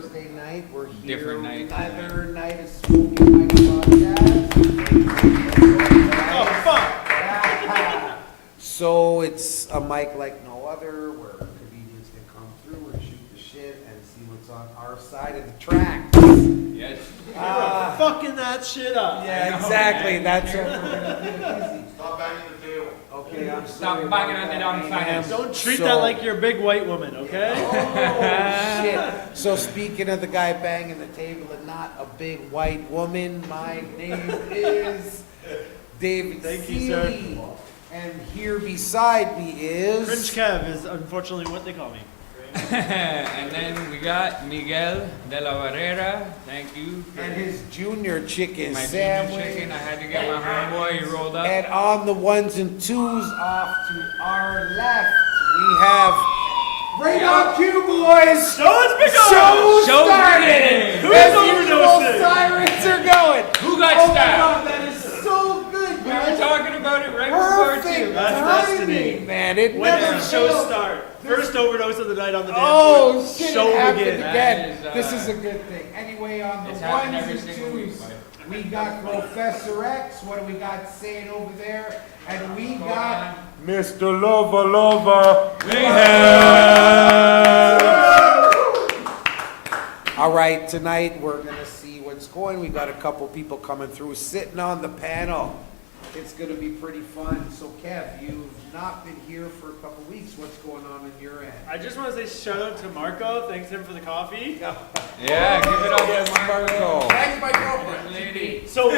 Thursday night. We're here. Different night. Another night of Smokin my Quadcast. Oh, fuck! So it's a mic like no other, where comedians can come through and shoot the shit and see what's on our side of the tracks. Yes. Fucking that shit up. Yeah, exactly. That's what we're gonna do. Easy. Stop banging the table. Okay, I'm Stop sorry banging about on the that, down mayhem. finance. Don't treat So- that like you're a big white woman, okay? Oh, shit. So speaking of the guy banging the table and not a big white woman, my name is David Thank you, sir. Seeley. And here beside me Cringe is... Kev is unfortunately what they call me. And then we got Miguel de la Barrera. Thank you. For And his junior chicken my sandwich. junior chicken. I had to get my homeboy. He rolled up. And on the ones and twos off to our left, we have... Right on cue, boys! Show's begun! Show Show started! started! Who's As overdosing? usual, sirens are going! Who got Oh my stabbed? God, that is so good, We were guys! talking about it right before Perfect too. That's timing, destiny. man. It When never does the show fails. start? First overdose of the night on the dance Oh floor. shit! Show It happened begins. again. That is, This is a good thing. Anyway, on the It's ones happened every and single week, twos, bud. we got Professor X. What do we got saying over there? And we Go got on. Mr. Lover. All right, tonight we're gonna see what's going. We got a couple people coming through, sitting on the panel. It's gonna be pretty fun. So Kev, you've not been here for a couple weeks. What's going on in your end? I just want to say shout out to Marco. Thanks him for the coffee. Yeah, give it up to Marco. Thanks, my girlfriend. Lady. So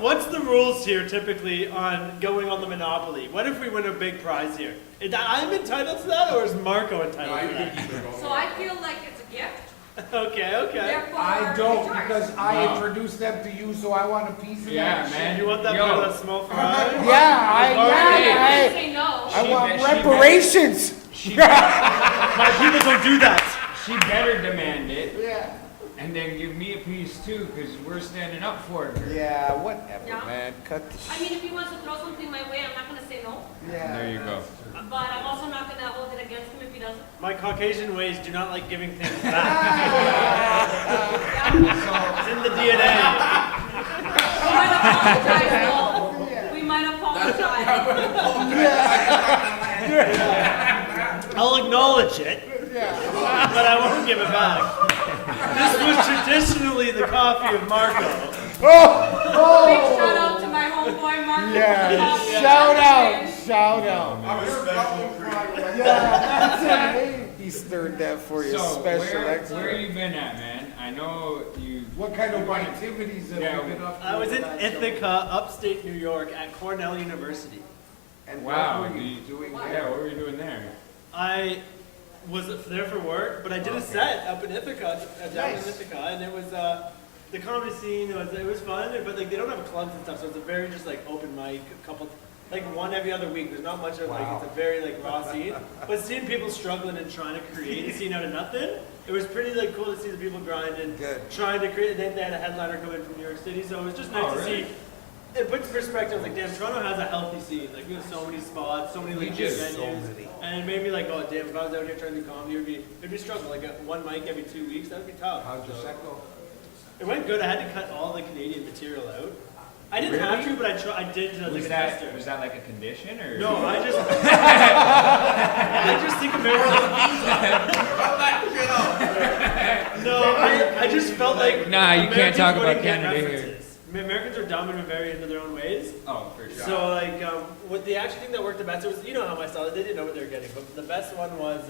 what's the rules here typically on going on the Monopoly? What if we win a big prize here? I'm entitled to that, or is Marco entitled to that? So I feel like it's a gift. Okay. Therefore, I don't, it's ours. because I No. introduced them to you, so I want a piece of Yeah, that shit. man. You want that Yo. part of that small fry? Yeah, You I say no. want She reparations. My people don't do that. She better demand it, Yeah. and then give me a piece too, because we're standing up for it. Yeah, whatever, Yeah. man. Cut the I mean, if he wants to throw something my way, I'm not going to say no. Yeah. There you go. But I'm also not going to hold it against him if he doesn't. My Caucasian ways do not like giving things back. Yeah. It's in the DNA. We might apologize, though. We might apologize. I'll acknowledge it, but I won't give it back. This was traditionally the coffee of Marco. Big shout out to my homeboy, Mark. Yeah. Shout out. I'm a special treat. Yeah, that's it. He stirred that for you, So, special where expert. you been at, man? I know you. What kind of activities have Yeah, you been up to? I was the in last Ithaca, upstate New York, at Cornell University. couple- And Wow, what were you you- doing Yeah, there? what were you doing there? I was there for work, but I did a set up in Ithaca, down in Nice. Ithaca, and it was the comedy scene. It was fun, but like they don't have clubs and stuff, so it's a very just like open mic, a couple, like one every other week. There's not much of like Wow. it's a very like raw scene, but seeing people struggling and trying to create a scene out of nothing, it was pretty like cool to see the people grinding, Good. trying to create. They had a headliner come in from New York City, so it was just nice Oh, to really? see. It puts perspective, like, damn, Toronto has a healthy scene. Like, we have so many spots, so many We legit do. venues. So many. And it made me like, oh, damn, if I was out here trying to do comedy, it'd be a struggle. Like, one mic every 2 weeks, that would be tough. How'd your So, set go? it went good. I had to cut all the Canadian material out. I didn't have to, but I did like Was a that tester. like a condition or? No, I just, I just think America. No, I just felt like. Nah, you can't Americans talk about wouldn't get Canada here. references. Americans are dumb and very into their own ways. Oh, for sure. So like, what the actual thing that worked the best was, you know how my style is, they didn't know what they were getting, but the best one was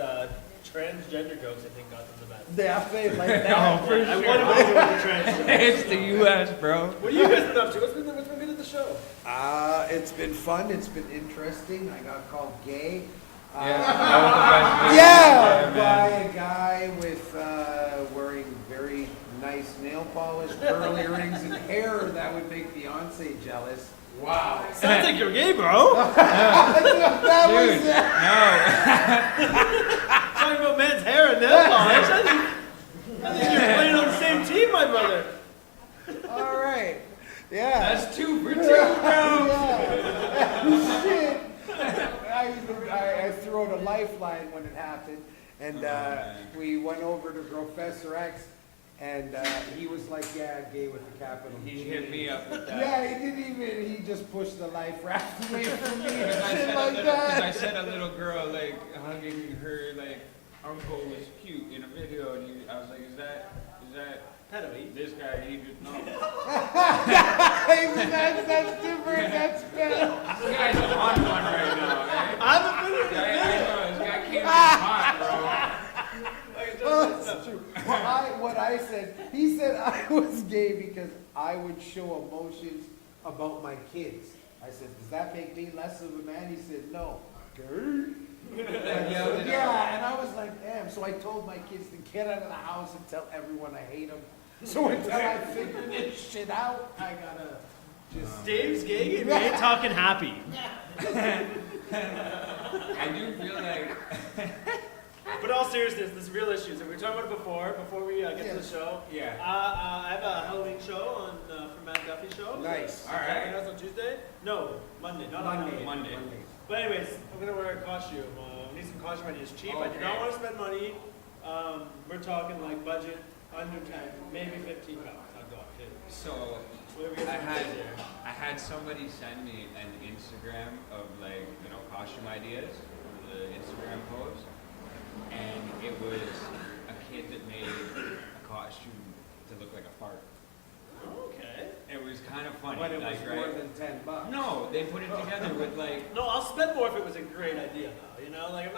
transgender jokes. I think got them the best. Yeah, they like that. Oh, for I wanted to go with the transgender. It's the U.S., bro. What have you guys been up to? What's been good at the show? It's been fun. It's been interesting. I got called gay. Yeah, that was the best thing. Yeah, by man. a guy with wearing very nice nail polish, pearl earrings, and hair that would make Beyonce jealous. Wow. Sounds like you're gay, bro. That was Dude, no. Talking about man's hair and nail polish. I think you're playing on the same team, my brother. all right. Yeah. That's 2 for 2, bro. Yeah. Shit. I threw out a lifeline when it happened, And man. we went over to Professor X, and he was like, yeah, gay with a capital G. He hit me up with that. Yeah, he didn't even, he just pushed the life raft away from me and Because shit like I that. said a little girl like hugging her like uncle was cute in a video, and I was like, is that Pedo-y. this guy? He just no. That's different, that's better. This guy's on one right now, right? I'm a bit of I know this guy came in hot, Oh, that's true. What I said, he said I was gay because I would show emotions about my kids. I said, does that make me less of a man? He said, no. Yeah, and I was like, damn. So I told my kids to get out of the house and tell everyone I hate them. So until I figure this shit out, I gotta just. Dave's gay and we ain't talking happy. bro. I do feel like But in all seriousness, there's real issues, and we were talking about it before we get to the show. yeah. I have a Halloween show on from Matt Duffy's show. Nice. All right. That's on Tuesday? No, Monday, not on Halloween. Monday. But anyways, I'm gonna wear a costume. We need some costume ideas. Cheap. I do not Okay. want to spend money. We're talking like budget under 10, maybe 15 bucks. I'll go up to. So What are we gonna do here? I had somebody send me an Instagram of like, costume ideas for the Instagram post. And it was a kid that made a costume to look like a fart. Okay. It was kind of funny. But it was like, more right? than $10. No, they put it together with like, No, I'll spend more if it was a great idea, though. Like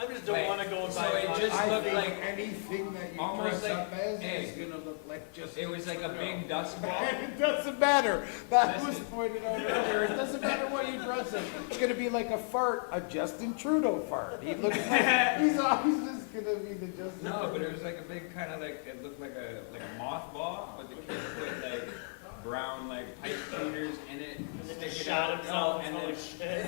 I just don't Like, want to go and so buy. it a costume. just I looked think like- anything that you almost dress like up as is egg. gonna look like just. it was like a big dust ball. It doesn't matter. That was Listen. pointed out earlier. It doesn't matter what you dress as. It's gonna be like a fart, a Justin Trudeau fart. He looks like he's always just gonna be the Justin. No, but it was like a big kind of like, it looked like a mothball, but the kid put like brown like pipe cleaners in it, stick it Shot out, himself and and then shit.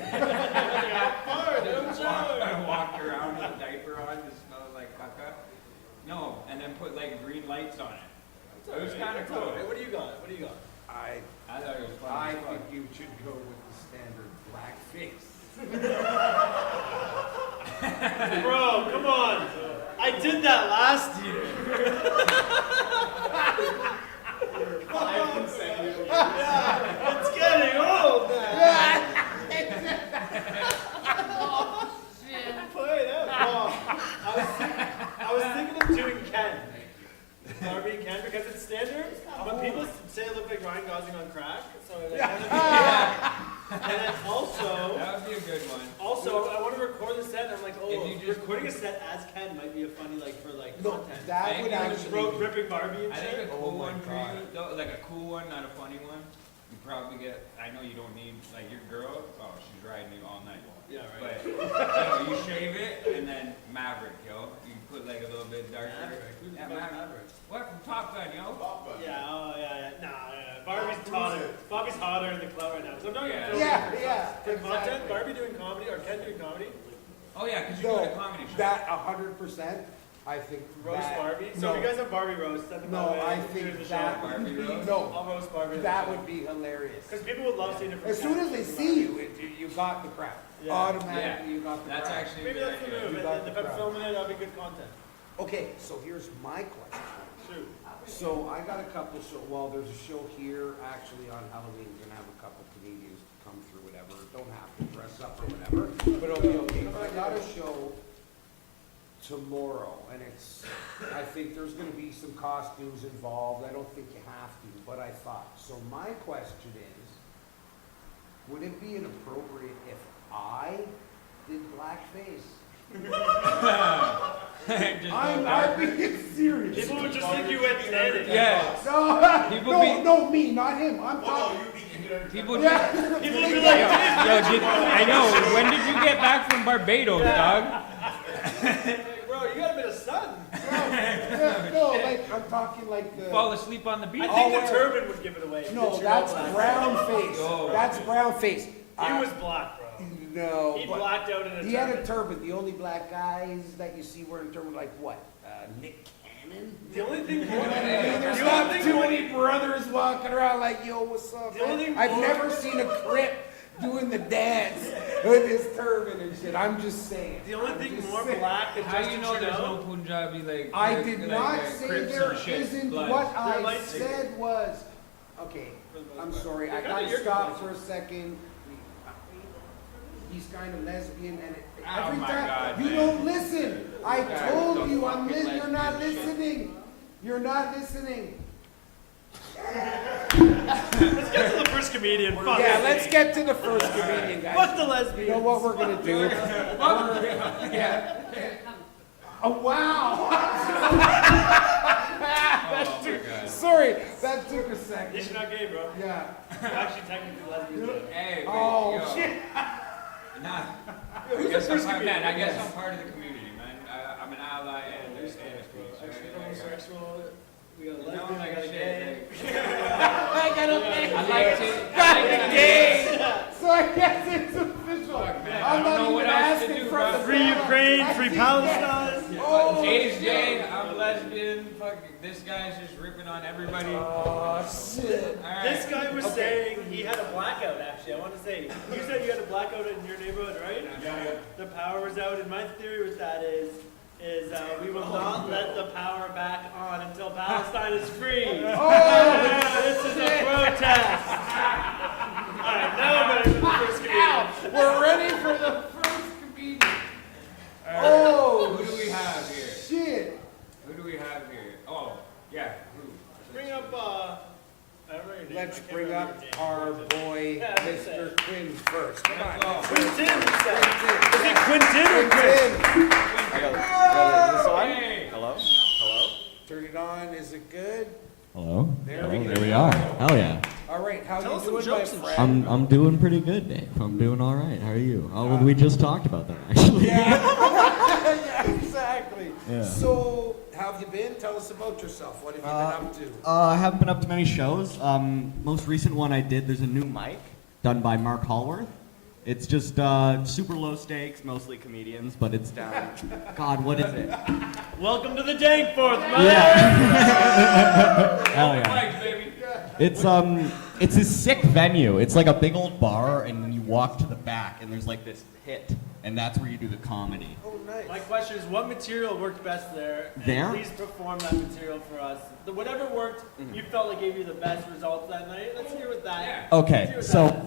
Fart, don't shower. I walked around with a diaper on to smell like caca. No, and then put like green lights on it. It was kind of cool. What do you got? I I thought it was fun. I as fuck. think you should go with the standard black face. Bro, come on. I did that last year. Yeah, it's getting old, man. Play it out. I was thinking of doing Ken. Barbie and Ken because it's standard, but people say it look like Ryan Gosling on crack. So like, and then also, That would be a good one. I want to record the set. And I'm like, If you just recording a set as Ken might be a funny for No, content. that I would think it was actually. Ripping Barbie and I shit. think a cool Oh my one for God. you, though, like a cool one, not a funny one. You probably get. I know you don't need like your girl. Oh, she's riding you all night. Yeah, right. But you shave it and then Maverick, yo. You put like a little bit darker. Maverick? Who's Yeah, the fuck Maverick. Maverick? What from Top Gun, yo? Yeah, oh yeah. Nah. Barbie's hotter. Barbie's hotter in the club right now. So I'm not Yeah. gonna Yeah, for content. exactly. Barbie doing comedy or Ken doing comedy. Oh yeah, because you're doing a No, comedy show. that 100%. I think Roast that, Barbie. So No, if you guys have Barbie roast, send them no, my way. I We'll do it in think the that show. would be Barbie no. I'll roast Barbie. That would be hilarious. Because people would love seeing it. From As soon as they see you, you got the crowd. Yeah. Automatically, you got the That's crowd. actually a Maybe good that's the idea. move. You got And the if I'm crowd. filming it, that'll be good content. Okay, so here's my question. Shoot. So I got a couple show. Well, there's a show here actually on Halloween. We're gonna have a couple comedians come through. Whatever. Don't have to dress up or whatever, but it'll be okay. But I got a show tomorrow, and it's. I think there's gonna be some costumes involved. I don't think you have to, but I thought. So my question is, would it be inappropriate if I did blackface? I'm being serious. People would just think you went tanning. Yes. No, People no, be- no, me, not him. I'm Oh, talking. no, you be People Yeah. People would be like, I know. When did you get back from Barbados, dog? bro, you got a bit of sun. Yeah, no, like I'm talking like the. Fall asleep on the beach. I I'll think the wear- turban would give it away. No, Picture that's of black. brown face. Oh. That's brown face. He was black, bro. No, He but blacked out in a he turban. had a turban. The only black guys that you see wearing turban, like what? Nick Cannon. The only thing There's the not only too thing many brothers walking around like, yo, what's up? The only man? thing I've more- never seen a Crip doing the dance with his turban and shit. I'm just saying. The only I'm thing just more saying. black than How do you Justin know there's no Trudeau? Punjabi like? I like- did like, not like say Crips there and shit, isn't. blood? What They're I light said was, okay, I'm sorry, I gotta stop for a second. He's kind of lesbian and Oh every my time, God, you man. don't listen. I Guys, told the you, fucking you're not lesbian shit. listening. You're not listening. Let's get to the first comedian. Fuck Yeah, it. let's get to the first comedian, guys. Fuck the lesbians. You know what we're gonna do? Yeah. Oh, wow. Oh my God. Sorry, that took a You're second. not gay, bro. Yeah. You're actually technically lesbian. Hey, wait, Oh, yo. shit. Nah. Who's the Guess I'm first part, comedian? man, I guess I'm part of the community, man. I'm an ally and a speech. Homosexual. We got a No, lesbian. I got a shit, gay. I got a thing. I like to. Got a gay. So I guess it's official. Fuck, man. I'm I don't know not what even else to asking do, from bro. the Free panel. Ukraine, I free see Palestine. that. Oh, Jay's shit. gay, I'm lesbian, fuck, this guy's just ripping on everybody. Oh, shit. Alright. This guy was saying he had a blackout, actually. I want to say, you said you had a blackout in your neighborhood, right? Yeah. The power was out, and my theory with that is we will not let the power back on until Palestine is free. This is a protest. All right, now I'm ready for the first comedian. We're ready for the first comedian. Oh, Who do we have here? shit. Who do we have here? Oh, yeah, who? Bring up, I don't know your name. Let's I can't bring remember up your name. our boy, Yeah, that's Mr. it. Quinn first. Come on. Let's go. Quintin, you said. Quinn. Is it Quintin or Quinn? Quinn. Hey. Hello? Turn it on. Is it good? Hello? There Hello, we go. there we are. Hell yeah. All right. How Tell you us some doing, my jokes and friend? I'm doing pretty good, Dave. I'm doing all right. How are you? Oh, well, we just talked about that, actually. Yeah, exactly. Yeah. So, how have you been? Tell us about yourself. What have you been up to? I haven't been up to many shows. Most recent one I did, there's a new mic done by Mark Hallworth. It's just super low stakes, mostly comedians, but it's down. God, what is it? Welcome to the Dankforth, man. Yeah. Hell yeah. Mike, baby. It's a sick venue. It's like a big old bar, and you walk to the back, and there's like this pit, and that's where you do the comedy. Oh, nice. My question is, what material worked best there? And There? please perform that material for us. Whatever worked, you felt like gave you the best results that night. Let's hear what that. Yeah. Let's Okay, hear what so that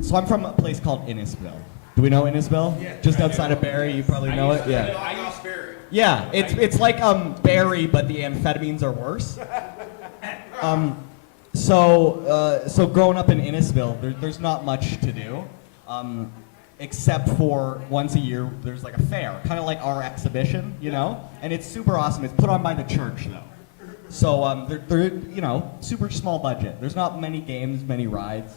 is. so I'm from a place called Innisville. Do we know Innisville? Yeah. Just outside of Barrie, you probably know it. Yeah. I used Yeah, it's like Barrie, but the amphetamines are worse. So growing up in Innisville, there's not much to do, except for once a year there's like a fair, kind of like our exhibition, you know, and it's super awesome. It's put on by the church though, so they're you know super small budget. There's not many games, many rides.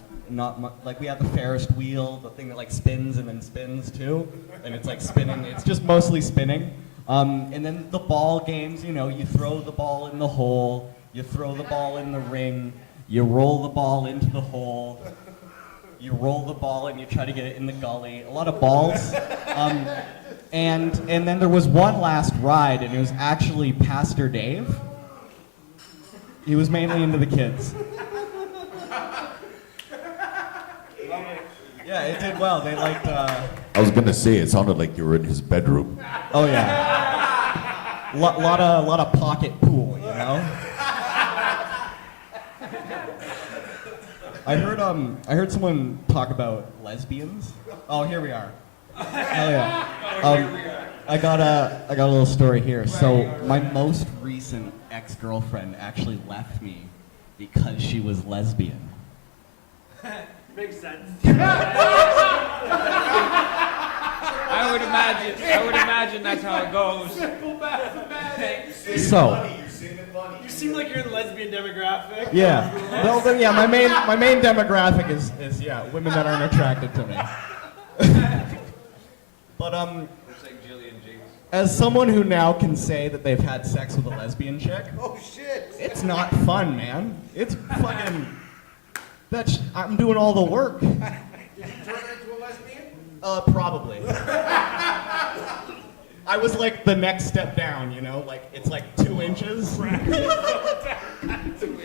Like we have the Ferris wheel, the thing that like spins and then spins too, and it's like spinning. It's just mostly spinning. And then the ball games, you know, you throw the ball in the hole, you throw the ball in the ring, you roll the ball into the hole, you roll the ball and you try to get it in the gully. A lot of balls. And then there was one last ride, and it was actually Pastor Dave. He was mainly into the kids. Yeah, it did well. They liked. I was gonna say it sounded like you were in his bedroom. Oh yeah. Lot of pocket pool, you know. I heard someone talk about lesbians. Oh, here we are. Hell yeah. I got a little story here. So my most recent ex-girlfriend actually left me because she was lesbian. Makes sense. I would imagine that's how it goes. So. You seem like you're in the lesbian demographic. Yeah. Well, then, yeah. My main demographic is yeah women that aren't attracted to me. But Looks like Jillian Jigs. as someone who now can say that they've had sex with a lesbian chick, Oh, shit. it's not fun, man. It's fucking. I'm doing all the work. Did you turn her into a lesbian? Probably. I was like the next step down, you know, like it's like 2 inches.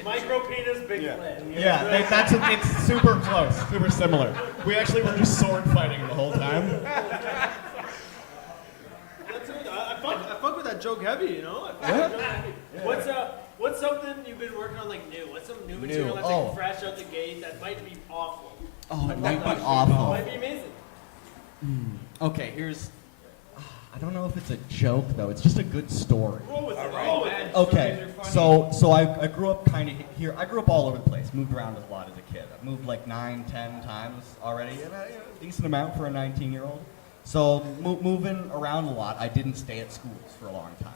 Micro penis, big Yeah. clit. Yeah, it's super close, super similar. We actually were just sword fighting the whole time. That's it. I fuck with that joke heavy, you know? I fuck with that joke heavy. What's something you've been working on like new? What's some new material that's like fresh out the gate that might be awful? Oh, it might be It awful. might be amazing. Okay, here's. I don't know if it's a joke though. It's just a good story. Roll with it. Right, Roll with man. it. Okay, Stories so I grew up kind of here. I grew up all over the place. Moved around a lot as a kid. I've moved like 9, 10 times already, and a decent amount for a 19-year-old. So moving around a lot. I didn't stay at schools for a long time.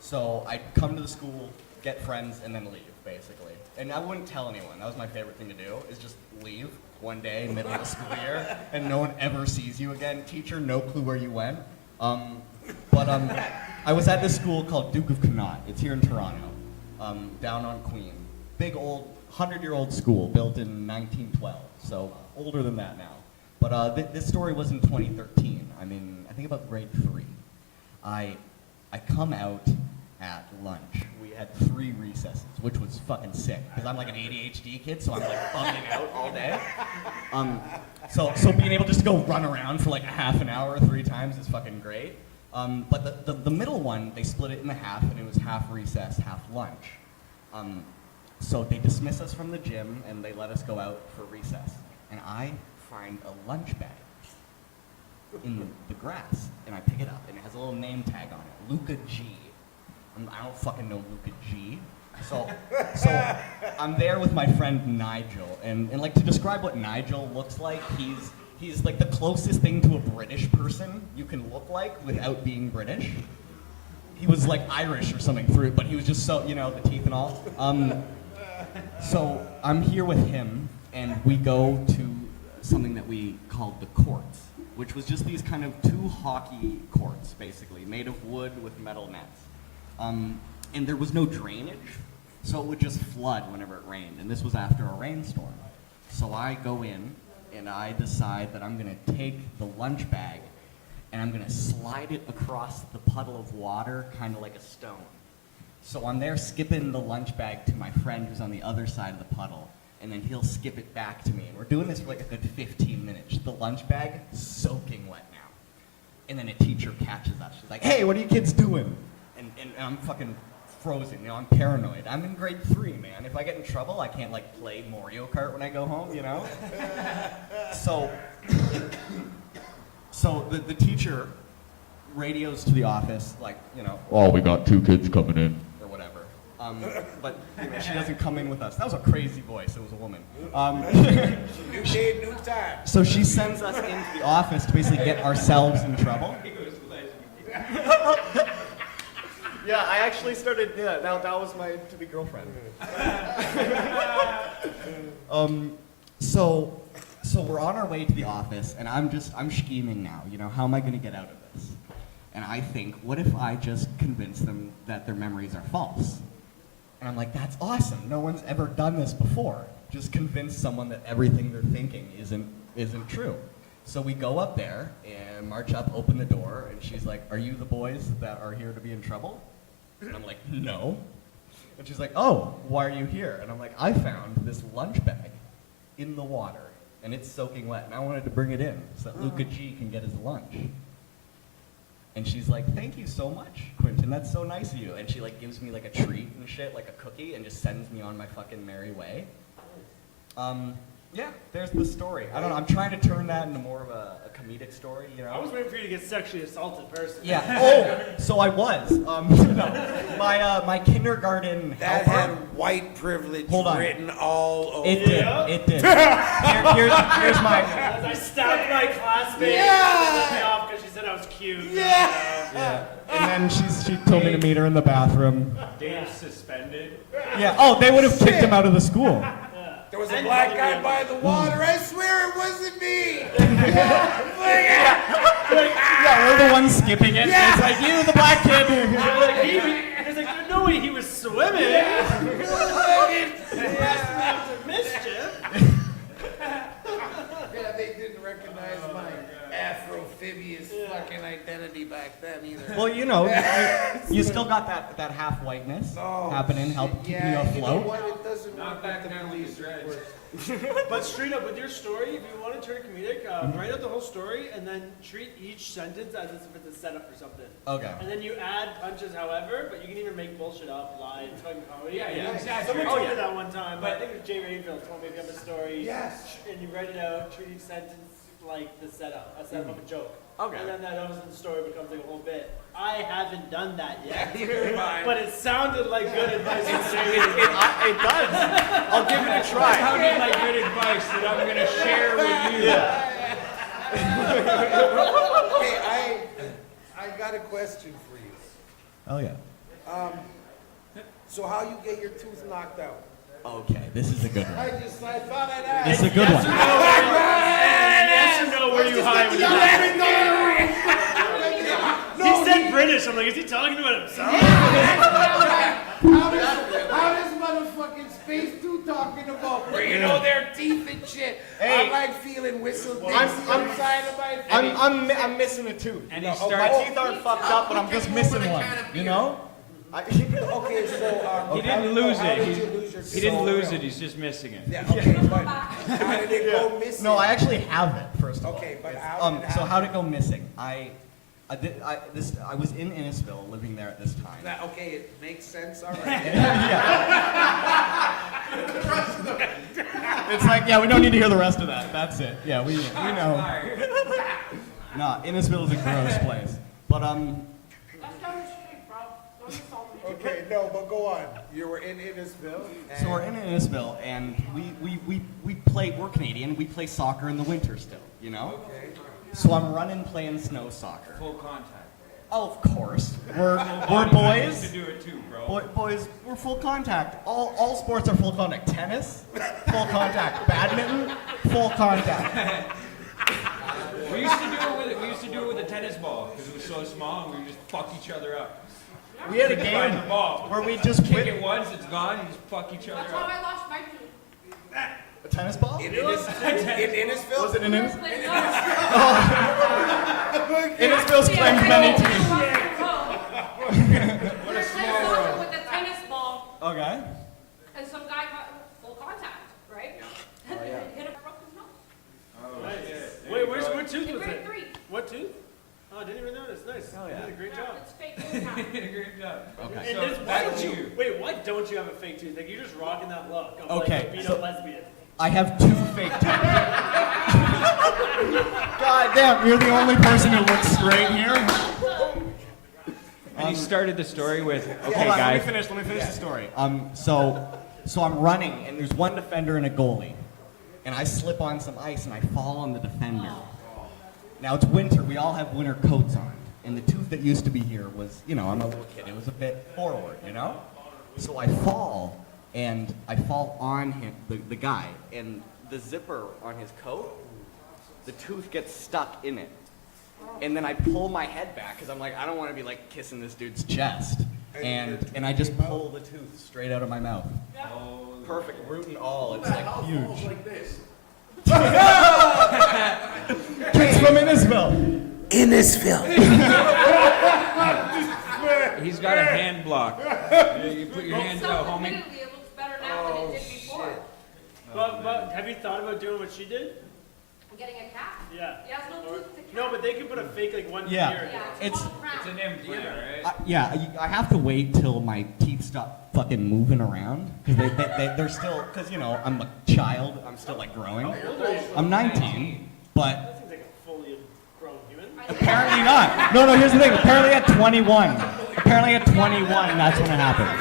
So I'd come to the school, get friends, and then leave, basically. And I wouldn't tell anyone. That was my favorite thing to do, is just leave one day, middle of the school year, and no one ever sees you again. Teacher, no clue where you went. But I was at this school called Duke of Connaught. It's here in Toronto, down on Queen. Big old 100-year-old school built in 1912, so older than that now. But this story was in 2013. I'm in, I think, about grade 3. I come out at lunch. We had 3 recesses, which was fucking sick, because I'm like an ADHD kid, so I'm like bumming out all day. So being able just to go run around for like a half an hour 3 times is fucking great. But the middle one, they split it in half, and it was half recess, half lunch. So they dismiss us from the gym, and they let us go out for recess. And I find a lunch bag in the grass, and I pick it up, and it has a little name tag on it, Luca G. I don't fucking know Luca G. So I'm there with my friend Nigel, and like, to describe what Nigel looks like, he's like the closest thing to a British person you can look like without being British. He was like Irish or something through it, but he was just so, you know, the teeth and all. So I'm here with him, and we go to something that we called the courts, which was just these kind of 2 hockey courts, basically, made of wood with metal nets. And there was no drainage, so it would just flood whenever it rained, and this was after a rainstorm. So I go in, and I decide that I'm gonna take the lunch bag, and I'm gonna slide it across the puddle of water, kind of like a stone. So I'm there skipping the lunch bag to my friend who's on the other side of the puddle, and then he'll skip it back to me. And we're doing this for like a good 15 minutes. The lunch bag soaking wet now. And then a teacher catches us. She's like, "Hey, what are you kids doing?" And I'm fucking frozen, you know, I'm paranoid. I'm in grade 3, man. If I get in trouble, I can't like play Mario Kart when I go home, you know? So the teacher radios to the office, like, you know, Oh, we got 2 kids coming in. or whatever. But you know, she doesn't come in with us. That was a crazy voice, it was a woman. New day, new time. So she sends us into the office to basically get ourselves in trouble. Yeah, I actually started, that was my to-be girlfriend. So we're on our way to the office, and I'm scheming now, you know, how am I gonna get out of this? And I think, what if I just convince them that their memories are false? And I'm like, that's awesome, no one's ever done this before. Just convince someone that everything they're thinking isn't true. So we go up there, and march up, open the door, and she's like, "Are you the boys that are here to be in trouble?" And I'm like, "No." And she's like, "Oh, why are you here?" And I'm like, "I found this lunch bag in the water, and it's soaking wet, and I wanted to bring it in so that Luca G can get his lunch." And she's like, "Thank you so much, Quentin, that's so nice of you." And she like gives me like a treat and shit, like a cookie, and just sends me on my fucking merry way. Yeah, there's the story. I don't know, I'm trying to turn that into more of a comedic story, you know? I was waiting for you to get sexually assaulted personally. Yeah. Oh, so I was. No. My kindergarten That helper. had white privilege Hold on. written all over It did. Yeah. It did. Here's my. As I stabbed my classmate, Yeah. she let me off because she said I was cute. Yeah. And then she told me to meet her in the bathroom. Dave's suspended. Yeah. Oh, they would have kicked him out of the school. There was a And black probably guy by the water. I swear it wasn't me. Yeah, we're the ones skipping it. Yeah. It's like you, the black kid. There's like, there's no way he was swimming. He asked me out to mischief. Yeah, they didn't recognize my Afrophibious fucking identity back back then either. Well, you still got that half whiteness happening, keeping you You know afloat. what? It doesn't Not work back with the then with police the dreads. reports. But straight up, with your story, if you want to turn it comedic, write out the whole story and then treat each sentence as if it's a setup for something. Okay. And then you add punches, however, but you can even make bullshit up, lie, it's fucking comedy. Yeah, And yeah, exactly. Someone Oh, told me yeah. that one time, but I think it was Jay Rainfield told me if you have a story, Yes. and you write it out, treat each sentence like the setup, a setup of a joke. Okay. And then that obviously the story becomes like a whole bit. I haven't done that yet, Neither have I. but it sounded like good advice from Jay. It does. I'll give it a try. Sounded like good advice that I'm gonna share with you. Hey, I got a question for you. Oh yeah. So how you get your tooth knocked out? Okay, this is a good one. I thought I'd ask. This is a good one. Yes or no, were you high when you He said British. I'm like, is he talking about himself? How does motherfucking Space 2 talking about bringing all their teeth and shit? Hey. I'm like feeling whistle dicks I'm- inside of my face. I'm missing a tooth. And he My starts. teeth aren't fucked up, but I'm just missing one. You know? Okay, so He didn't lose how it. did you lose your He didn't tooth? lose it. He's just missing it. Yeah, okay, but how did it go missing? No, I actually have it. First of all. Okay, but how did it So happen? how'd it go missing? I was in Innisfil, living there at this time. Okay, it makes sense, all right. Yeah. It's like, yeah, we don't need to hear the rest of that. That's it. Yeah, we know. Nah, Innisfil is a gross place. But That's down the street, bro. Don't insult me. Okay, no, but go on. You were in Innisfil. so we're in Innisfil, and we play. We're Canadian. We play soccer in the winter still. You know. Okay. So I'm running playing snow soccer. Full contact. Oh, of course. We're I used boys. to do it too, bro. Boys, we're full contact. All sports are full contact. Tennis, full contact. Badminton, full contact. We used to do it with a tennis ball because it was so small and we would just fuck each other up. We had a Find the game ball. where we just Kick quit it once, it's gone. You just fuck each other That's how up. I lost my tooth. a tennis ball. In Innisfil? Was it an Innis? Like, Innisfil's claimed many teams. What a small world. With a tennis ball, Okay. and some guy got full contact, right? And then hit him, broke his nose. Wait, what tooth In was grade it? 3. What tooth? Oh, I didn't even notice. Nice. Oh, yeah. You did a great job. It's fake contact. Great job. Okay. And So this, why back don't to you? you. Wait, why don't you have a fake tooth? Like you're just rocking that look of Okay, like a beat so- up lesbian. I have 2 fake teeth. God damn, you're the only person who looks straight here. And he started the story with, okay, Hold on, guys. let me finish the story. So I'm running, and there's one defender and a goalie, and I slip on some ice and I fall on the defender. Now it's winter. We all have winter coats on, and the tooth that used to be here was, I'm a little kid. It was a bit forward, So I fall, and I fall on him, the guy, and the zipper on his coat, the tooth gets stuck in it. And then I pull my head back because I'm like, I don't want to be like kissing this dude's chest. And I just pull the tooth straight out of my mouth. Perfect, root and all. It's like huge. Like this. Kids from Innisfil. He's got a hand block. You put your hands out, homie. Admittedly, it looks better now than it did before. But have you thought about doing what she did? Getting a cat. Yeah. He has no tooth to cat. No, but they could put a fake like one Yeah. ear in Yeah, there. It's- all crown. It's an implant, right? I have to wait till my teeth stop fucking moving around because they're still, because I'm a child. I'm still like growing. I'm 19, but That seems like a fully grown human. apparently not. No, here's the thing. Apparently at 21. Apparently at 21, that's when it happens. Like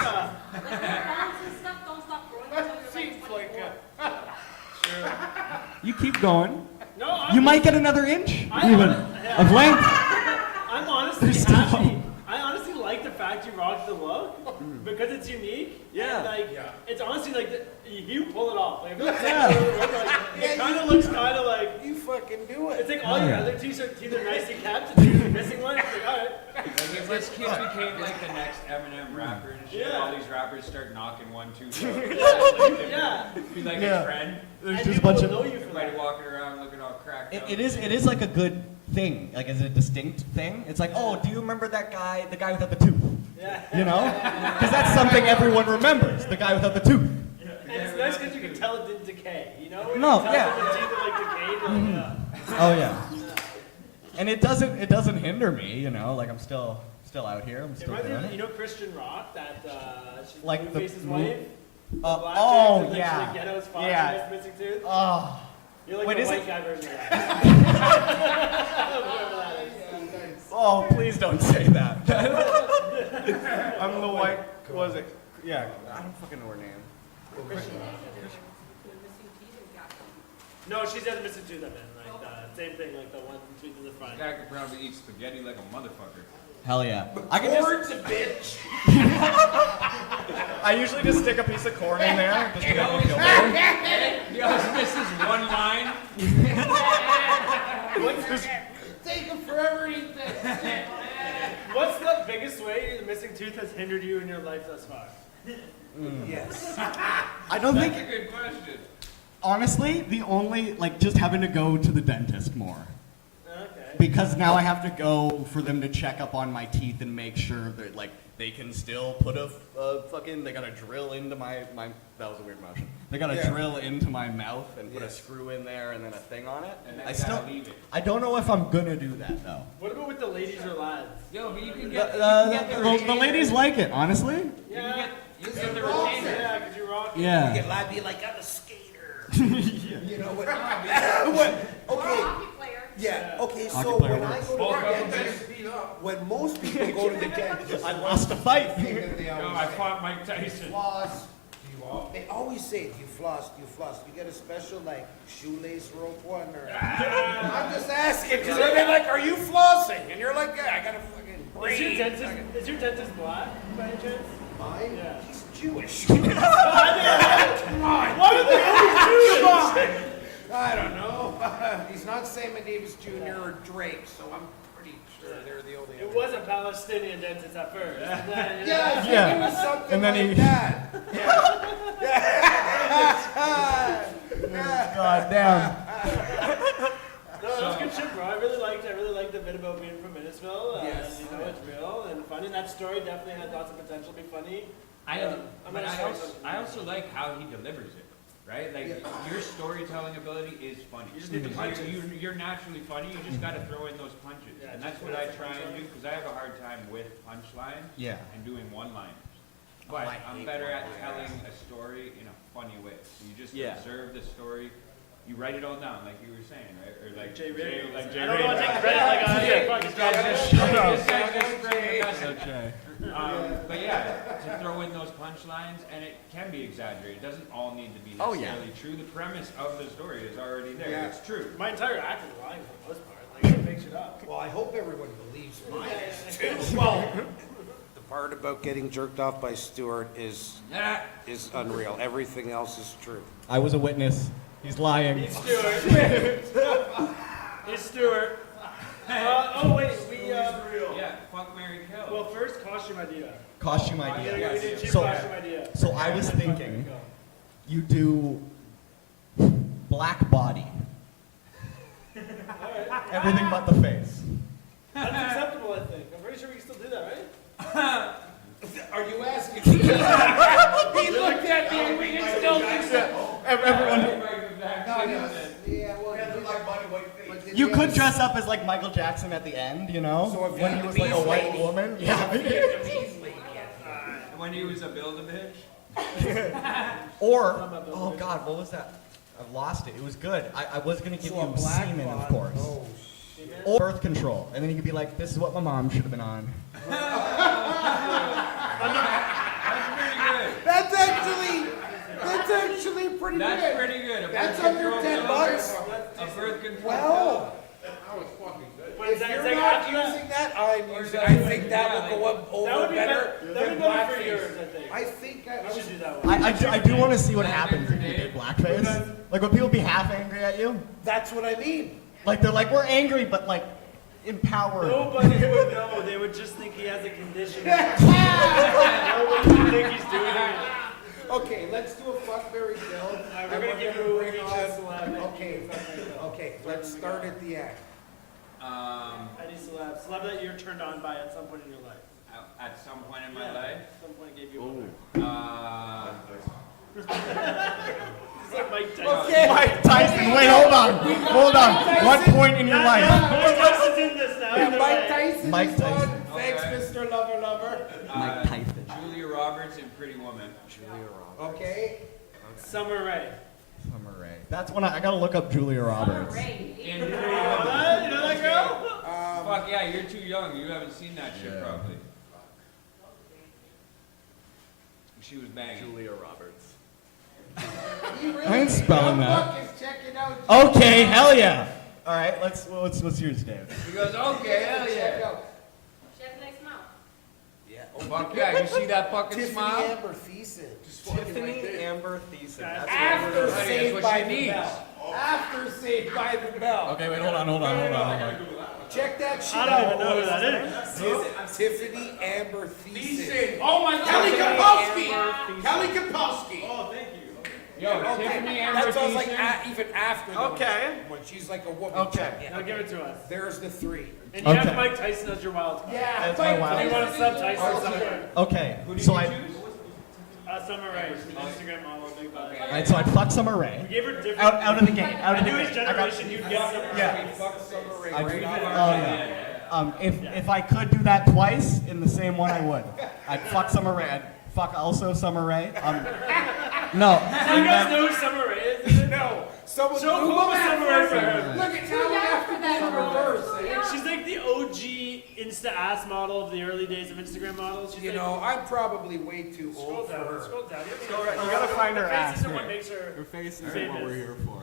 your bones and stuff don't stop growing until you're like 24. You keep going. No, You might get another inch I even honest- of length. I'm honestly There's still happy. hope. I honestly like the fact you rocked the look. because it's unique. Yeah. And, like, Yeah. it's honestly like you pull it off. Like, I'm not saying Yeah. it kind of looks kind of like. You fucking do It's it. like all your other t-shirts either nicely kept and you're missing one. It's like, all right. Like if this kid became like the next Eminem rapper and shit, Yeah. all these rappers start knocking 1, 2, 3. Yeah. Be like Yeah. a trend. There's And just a people bunch will of. know you for Everybody that. walking around looking all cracked up. It is like a good thing, like as a distinct thing. It's like, oh, do you remember that guy, the guy without the tooth? Yeah. You know? Because that's something everyone remembers, the guy without the tooth. And it's nice because you can tell it didn't decay. You know? When No, you tell yeah. someone's teeth are like decayed, you're like, yeah. Oh yeah. And it doesn't hinder me, you know, like I'm still out here, I'm It still reminds me doing of, you it. know Christian Rock, that she's Like the Blueface's mo- wife? The Oh, black oh, chick that yeah. literally ghetto's father Yeah. has missing tooth. Oh, You're like Wait, the is white it- guy version of that. Whoever that is. oh, please don't say that. I'm the white, what was it? Yeah, I don't fucking know her name. No, she's had a missing tooth, I meant. Like, same thing, like the one tooth in the front. Guy could probably eat spaghetti like a motherfucker. Hell yeah. I can just, Corn's a bitch. I usually just stick a piece of corn in there just to He make me always, feel better. he always misses one line. Take him forever to eat that. What's the biggest way the missing tooth has hindered you in your life thus far? Yes. I don't think, That's a good question. honestly, the only, like, just having to go to the dentist more. Okay. Because now I have to go for them to check up on my teeth and make sure that, like, they can still put a fucking, they gotta drill into my, that was a weird motion. They gotta Yeah. drill into my mouth and put a Yes. screw in there and then a thing on it. And then I you still, gotta leave it. I don't know if I'm gonna do that though. What about with the ladies or lads? Yo, but you can The, get, the ladies like it, honestly. Yeah. you can get the retainer. Yeah, because you're rocking. Yeah. Get loud, be like, I'm a skater. You know what? What? Okay. Hockey player. Yeah. Okay. Hockey So player when I works. go to Both the of them dentist, when most people go to the dentist, I lost a fight. they Yo, always I say, fought Mike Tyson. floss. They always say, do you floss? Do you floss? Do you get a special like shoelace rope one or? I'm just asking because they're like, are you flossing? And you're like, yeah, I got a fucking Is your brain. dentist, is your dentist black by any chance? Mine? Yeah. He's Jewish. Come on. Why would they always do that? I don't know. He's not Sammy Davis Jr. or Drake, so I'm pretty sure they're the only. It was a Palestinian dentist at first. And then, Yeah, I think Yeah. it was something And then like he- that. God damn. No, that was good shit, bro. I really liked the bit about being from Minnesville. Yes. You know, it's real and funny. That story definitely had lots of potential to be funny. I, I'm but gonna I share also, something. I also like how he delivers it, right? Like your storytelling ability is funny. You just need the punches. You're naturally funny. You just got to throw in those punches, Yeah, and that's just what I put try some and do because I have a hard time with punchlines Yeah. and doing one-liners. But I I'm hate better at one-liners. telling a story in a funny way. So you just Yeah. observe the story. You write it all down, like you were saying, right? Or like Jay Ray. like I don't know what to take credit. Like, This guy's just Shut up. this guy's just spreading the message. Okay. But yeah, to throw in those punchlines, and it can be exaggerated. It doesn't all need to be Oh, yeah. necessarily true. The premise of the story is already there. Yeah. It's true. My entire act is lying for the most part. Like, it makes it up. Well, I hope everyone believes mine is too. Well, the part about getting jerked off by Stuart is unreal. Everything else is true. I was a witness. He's lying. He's Stuart. He's Stuart. Oh wait, we Yeah, fuck, Mary, kill. well first costume idea. Costume We idea. did a cheap So, costume idea. so I was thinking, you do black body. Everything but the face. That's acceptable, I think. I'm pretty sure we can still do that, right? Are you asking me? He looked at me and we can still do that. Everyone. Yeah, well, You could dress up as like Michael Jackson at the end, you know, So if when you're he was the like a beast white lady. woman. Yeah. When he was a Build-A-Bitch. Or, oh God, what was that? I lost it. It was good. I was gonna give you semen, of course. Oh, Or birth control, and then you could be like, "This is what my mom should have been on." That's pretty good. that's actually pretty That's good. pretty good. A That's birth under control 10 pill. bucks. A birth control Well, Wait, if is that you're like not after that? using that, I line music. I think that will go up That over would be better better. That would than be better for blackface. yours, I think. I think We I should do that one. I do want to see what happens if you did blackface. Like, would people be half angry at you? That's what I mean. Like, they're like, we're angry, but like, empowered. Nobody would know. They would just think he has a condition. Nobody would think he's doing it. Okay, let's do a fuck, marry, kill. Alright, we're And gonna give gonna you bring each on- a celeb. Okay, let's start at the end. Any celeb. Celeb that you're turned on by at some point in your life. At some point in my Yeah, life, At some point gave you a It's like Mike Tyson. Okay. Mike Tyson, wait, hold on. Hold on. What point in your life? Mike Tyson's in this now. Yeah, either Mike way. Tyson. Mike is on. Tyson. Thanks, Okay. Mr. Lover. Mike Tyson. Julia Roberts in Pretty Woman. Okay. Summer Rae. Summer Rae. That's when I gotta look up Julia Roberts. Great. In You know that girl? Fuck yeah, you're too young. You haven't seen that shit probably. She was banging. Julia Roberts. I ain't spelling that. Buck is checking out. Okay, hell yeah. All right, what's yours, Dave? He goes, okay, hell Check yeah. out. She has a nice mouth. Yeah. Fuck yeah, you see that fucking Tiffany smile? Amber Thiessen. Tiffany Amber Thiessen. That's After That's Saved what by she the needs. Bell. After Saved by the Bell. Okay, wait, hold on. Check that shit I out. don't even know who that is. Tiffany Amber Thiessen. Oh my Kelly god. Kapowski. Kelly Kapowski. Oh, thank you. Yo, Tiffany Amber That's all like Thiessen. even after the Okay. when she's like a woman. Okay. Now give it to us. There's the three. And you Okay. have Mike Tyson as your wild card. Yeah, That's my wild You card. want to sub Tyson somewhere? Okay, Who did so you I, choose? Summer Rae, she's an Instagram model, big body. all right, so I'd fuck Summer Rae. We gave her different. Out of the gate, out I of the knew his gate. I got, generation, you'd get Summer Rae. yeah. Fuck Summer Rae I'd- right off. Oh yeah. If I could do that twice in the same one, I would. I'd fuck Summer Rae. I'd fuck also Summer Rae. No. So you guys know who Summer Rae is? No, someone Show Google Summer Rae for her. Look at now we have to do the reverse. She's like the OG Insta ass model of the early days of Instagram models. She's You like, know, I'm probably way too scroll old for down, her. scroll down. You gotta find her Her face ass. isn't what makes her. Her face is Famous. what we're here for.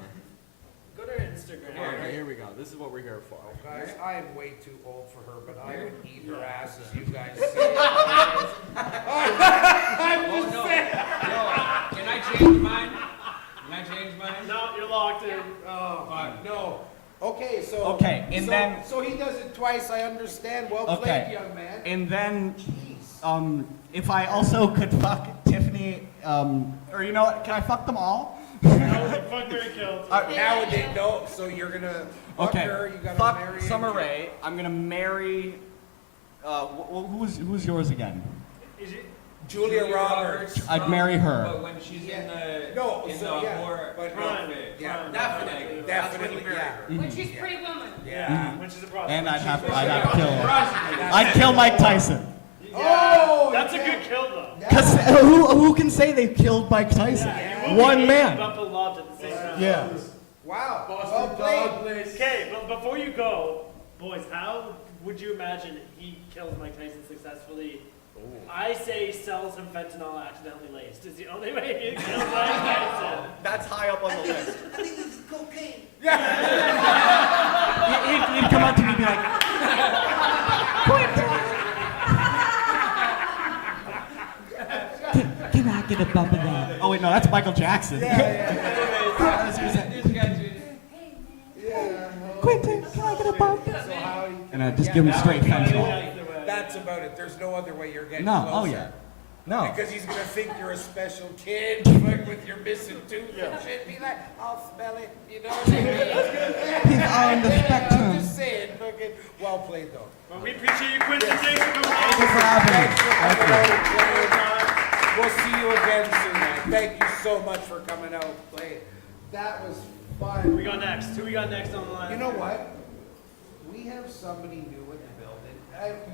Go to her Instagram. Okay, here we go. This is what we're here for. Guys, I am way too old for her, but I would eat her ass as you guys say. I'm Oh just no. saying. Yo, can I change mine? Can I change mine? No, you're locked in. Oh, fuck, no. Okay, so. Okay, and so, then- So he does it twice, I understand. Well Okay. played, young man. And then, Jeez. if I also could fuck Tiffany, or you know what? Can I fuck them all? No, fuck Mary Kill. Nowadays, no, so you're gonna fuck Okay. her, you gotta Fuck marry Summer him. Rae. I'm gonna marry. Who's yours again? Is it? Julia Roberts. I'd marry her. But when she's in the No, in so the yeah, horror but Prime. outfit. Yeah, Prime. definitely, definitely, yeah. When she's Pretty Woman. Yeah. Which is a problem. And I'd have to kill. I'd kill Mike Tyson. Oh, That's a yeah. good kill though. Cause who can say they've killed Mike Tyson? Yeah, you will One be man. but beloved at the same time. Yeah. Wow, well played. Okay, but before you go, boys, how would you imagine he kills Mike Tyson successfully? I say sells him fentanyl accidentally laced. Is the only way he kills Mike Tyson. That's high up on the list. I think this is cocaine. He'd come up to me and be like, can I get a bump of that? Oh wait, no, that's Michael Jackson. This guy's Quentin, can I get a bump? So how you- And I just give him straight fentanyl. That's about it. There's no other way you're getting No, closer. oh yeah. No. Because he's gonna think you're a special kid like, with your missing tooth and shit. Be like, I'll smell it. You know what I mean? He's on the I'm spectrum. just saying. Fucking well played though. Well, we appreciate you, Quentin. Thanks for coming Thank you on. for having me. We'll see you again soon, man. Thank you so much for coming out and playing. That was Who fun. we got next? Who we got next on the line? You know what? We have somebody new in the building.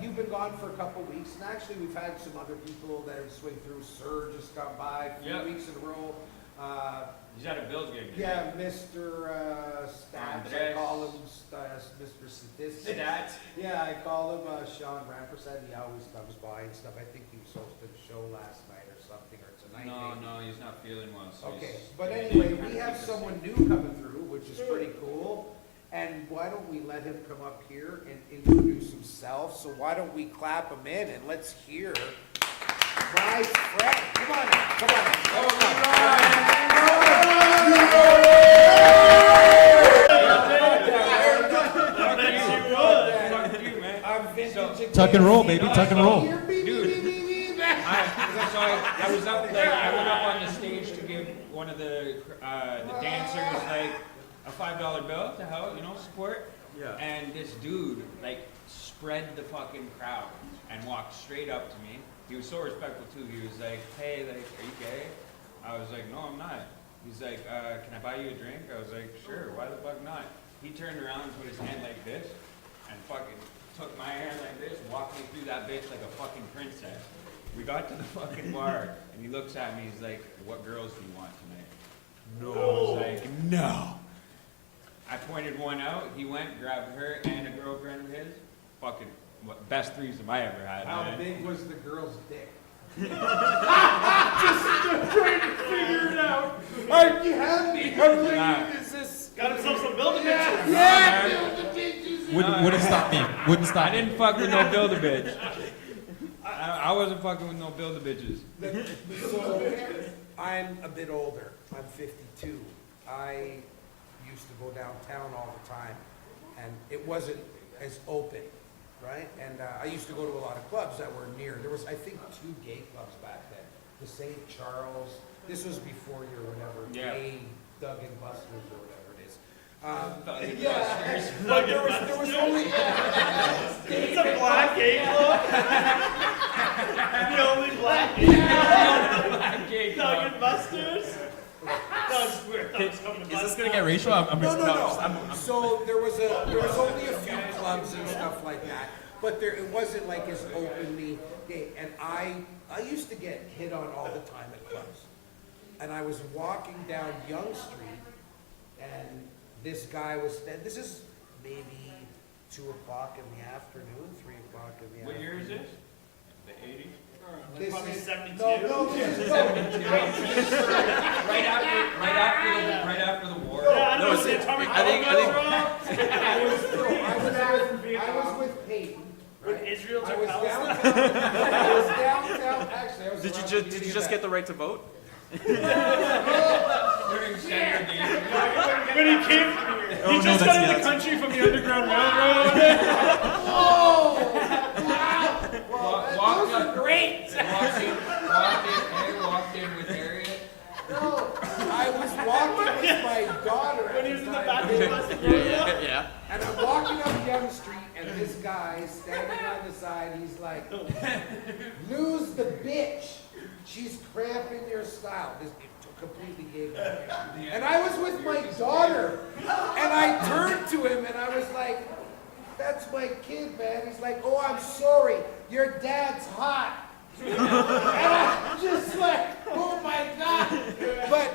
You've been gone for a couple weeks, and actually we've had some other people that have swing through. Sir just got by a few Yep. weeks in a row. He's at a Bills game. Yeah, Mr. Stats, I Andres. call him Mr. Statistics. Stats. Yeah, I call him Sean Rampersad. He always comes by and stuff. I think he was hosting a show last night or something, or tonight. No, maybe. no, he's not feeling well. So Okay, he's- but anyway, we have someone new coming through, which is pretty cool. And why don't we let him come up here and introduce himself? So why don't we clap him in and let's hear my friend. Come on, come on. Tuck and roll, baby, tuck and roll. I was up, like, I went up on the stage to give one of the dancers, like, a $5 bill to help, you know, support. Yeah. And this dude, like, spread the fucking crowd and walked straight up to me. He was so respectful, too. He was like, hey, like, are you gay? I was like, no, I'm not. He's like, can I buy you a drink? I was like, sure, why the fuck not? He turned around and put his hand like this and fucking took my hand like this, walked me through that bitch like a fucking princess. We got to the fucking bar, and he looks at me, he's like, what girls do you want tonight? No. I was like, no. I pointed one out, he went, grabbed her and a girlfriend of his. Fucking best threesome I ever had, How man. big was the girl's dick? Just trying to figure it out. Are you happy? I'm like, Nah. is this? Got himself some building bitches. Yeah, build the bitches. Wouldn't stop me. Wouldn't stop I didn't fuck with no build-a-bitch. I wasn't fucking with no build-a-bitches. So, I'm a bit older. I'm 52. I used to go downtown all the time, and it wasn't as open, right? And I used to go to a lot of clubs that were near. There was, I think, 2 gay clubs back then. The St. Charles. This was before your whatever. Yeah. Gay Doug and Buster's or whatever it is. Doug and Yeah, Buster's. but there was only. It's a black gay club. The only black gay club. Black gay Doug club. and Buster's. Doug's weird. Doug's coming to Is this Buster's. gonna get racial? I'm No. I'm So there was only a few clubs and stuff like that, but it wasn't like as openly gay. And I used to get hit on all the time at clubs. And I was walking down Yonge Street, and this guy was. This is maybe 2 o'clock in the afternoon, 3 o'clock in the What afternoon. year is this? The 80s? This Probably is 72. No, this is Right after the war. Yeah, I know. No, It's see, the atomic I think- bomb goes wrong. I was with Peyton. When right? Israel I took was Palestine. downtown. Actually, I was. Did you around just community get event. the right to vote? During segregation. When he came, he no, just that's got in the nuts. country from the Underground Railroad. Those are great. Walked in with Harriet. No, I was walking with my daughter at When he was in the time, back of the bus. Yeah. and I'm walking up Yonge Street, and this guy is standing on the side. He's like, "Lose the bitch. She's cramping your style." This completely gay guy. And I was with my daughter, and I turned to him, and I was like, "That's my kid, man." He's like, "Oh, I'm sorry. Your dad's hot." And I'm just like, "Oh my God." But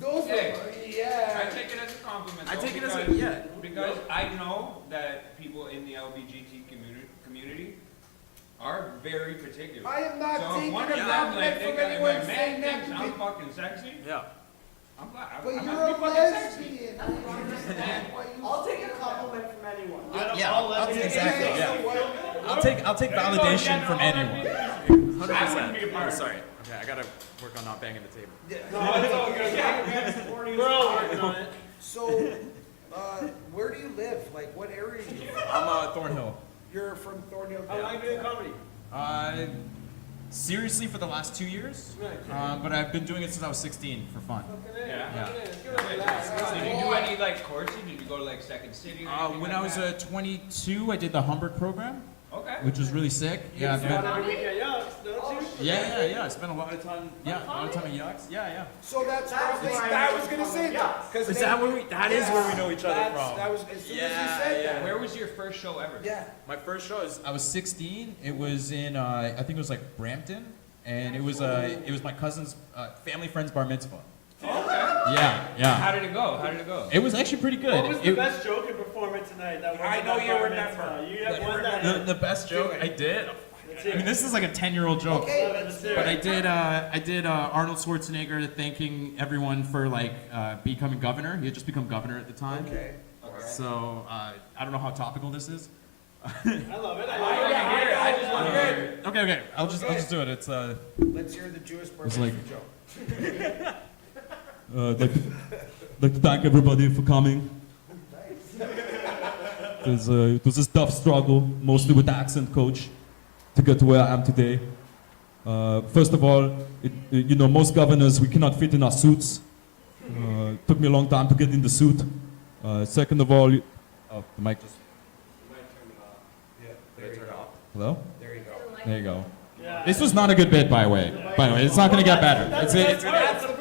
those Hey, were, I yeah. take it as a compliment. I though, take it as a- because- yeah. Because I know that people in the LBGT community are very particular. I am not so if taking one a of them, compliment like, from my anyone man saying that thinks to I'm me. fucking sexy. Yeah. I'm glad. But I you're must be a fucking sexy. lesbian. I don't understand why you. I'll take a compliment from anyone. Yeah, I'll take exactly. Yeah. I'll take validation from anyone. 100%. Oh, sorry. Okay, I gotta work on not banging the table. No, it's all good. We're all working on it. So, where do you live? Like, what area are you from? I'm Thornhill. You're from Thornhill. How long you doing comedy? Seriously for the last 2 years, but I've been doing it since I was 16 for fun. Yeah. Yeah. Did you do any like coursing? Did you go to like Second City? Or anything When like I was that? 22, I did the Humber program, Okay. which was really sick. Yeah, I've been, Every week at Yucks, don't you? yeah. I spent a lot of time. Yeah, a lot of time at Yucks. Yeah. So that's probably, where I I know was gonna you say from, that. 'Cause Is they- that where we? That is where we know each other that's- from. That was, as soon as you Yeah, said yeah. that. Where was your first show ever? Yeah. My first show is I was 16. It was in I think it was like Brampton, and it was my cousin's family friend's bar mitzvah. Okay. Yeah. How did it go? How did it go? It was actually pretty good. What was the It- best joke and performance tonight? That I know you remember. You have one that. the best joke I did. Let's I hear mean, it. this is like a 10-year-old joke. Okay. Let's hear But it. I did Arnold Schwarzenegger thanking everyone for like becoming governor. He had just become governor at the time. Okay. So I don't know how topical this is. I love it. I just want to hear. Okay. I'll just do it. It's Let's hear the Jewish It's barbecue like- joke. I'd like to thank everybody for coming. It was a tough struggle, mostly with the accent coach, to get to where I am today. First of all, most governors, we cannot fit in our suits. It took me a long time to get in the suit. Second of all, the mic just... Hello? There you go. there you go. Yeah. This was not a good bit, by the way. It's not gonna get better.